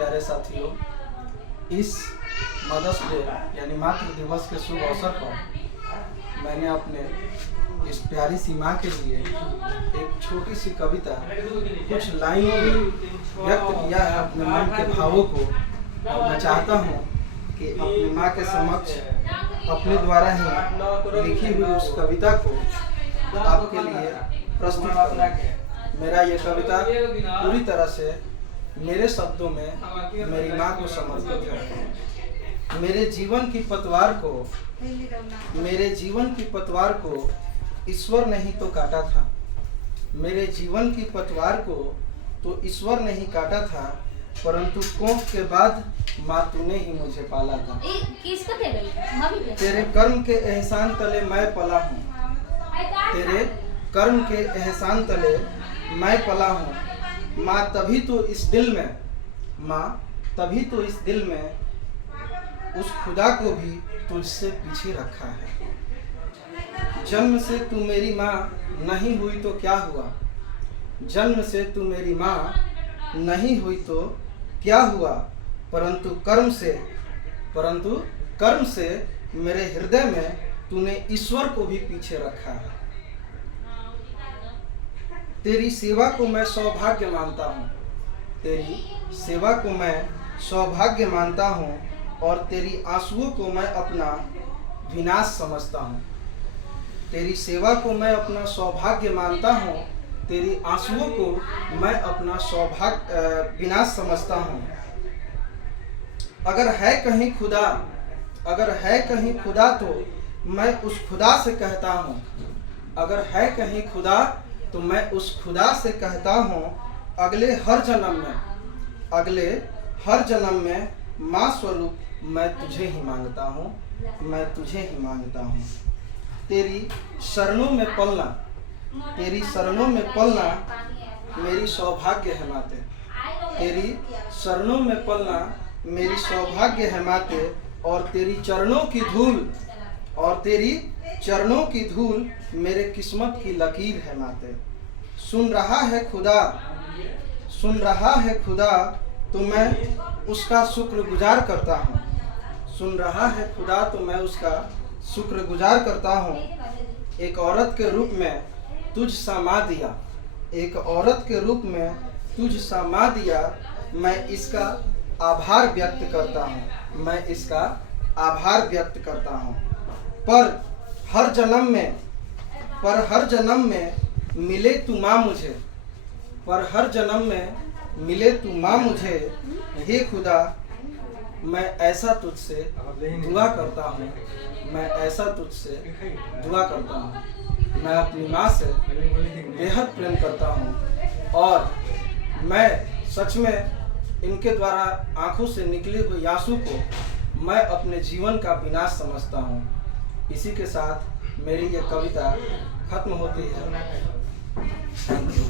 प्यारे साथियों, इस मदर्स डे यानी मातृ दिवस के शुभ अवसर पर मैंने अपने इस प्यारी सी माँ के लिए एक छोटी सी कविता कुछ लाइनों में व्यक्त किया है अपने मन के भावों को। और मैं चाहता हूँ कि अपनी माँ के समक्ष अपने द्वारा ही लिखी हुई उस कविता को आपके लिए प्रस्तुत करूँ। मेरा ये कविता पूरी तरह से मेरे शब्दों में मेरी माँ को समर्पित है। मेरे जीवन की पतवार को ईश्वर नहीं तो काटा था। मेरे जीवन की पतवार को तो ईश्वर नहीं काटा था, परंतु कोख के बाद माँ तूने ही मुझे पाला था। तेरे कर्म के एहसान तले मैं पला हूँ। तेरे कर्म के एहसान तले मैं पला हूँ। माँ तभी तो इस दिल में उस खुदा को भी तुझसे पीछे रखा है। जन्म से तू मेरी माँ नहीं हुई तो क्या हुआ। जन्म से तू मेरी माँ नहीं हुई तो क्या हुआ, परंतु कर्म से मेरे हृदय में तूने ईश्वर को भी पीछे रखा है। तेरी सेवा को मैं सौभाग्य मानता हूँ। तेरी सेवा को मैं सौभाग्य मानता हूँ और तेरी आंसुओं को मैं अपना विनाश समझता हूँ। तेरी सेवा को मैं अपना सौभाग्य मानता हूँ, तेरी आंसुओं को मैं अपना विनाश समझता हूँ। अगर है कहीं खुदा तो मैं उस खुदा से कहता हूँ। अगर है कहीं खुदा तो मैं उस खुदा से कहता हूँ, अगले हर जन्म में माँ स्वरूप मैं तुझे ही मांगता हूँ। तेरी शरणों में पलना मेरी सौभाग्य है माते। तेरी शरणों में पलना मेरी सौभाग्य है माते, और तेरी चरणों की धूल मेरे किस्मत की लकीर है माते। सुन रहा है खुदा तो मैं उसका शुक्रगुजार करता हूँ। सुन रहा है खुदा तो मैं उसका शुक्रगुजार करता हूँ। एक औरत के रूप में तुझ सा माँ दिया। एक औरत के रूप में तुझ सा माँ दिया। मैं इसका आभार व्यक्त करता हूँ। पर हर जन्म में मिले तू माँ मुझे। हे खुदा, मैं ऐसा तुझसे दुआ करता हूँ। मैं अपनी माँ से बेहद प्रेम करता हूँ और मैं सच में इनके द्वारा आंखों से निकले हुए आंसू को मैं अपने जीवन का विनाश समझता हूँ। इसी के साथ मेरी ये कविता खत्म होती है। Thank you.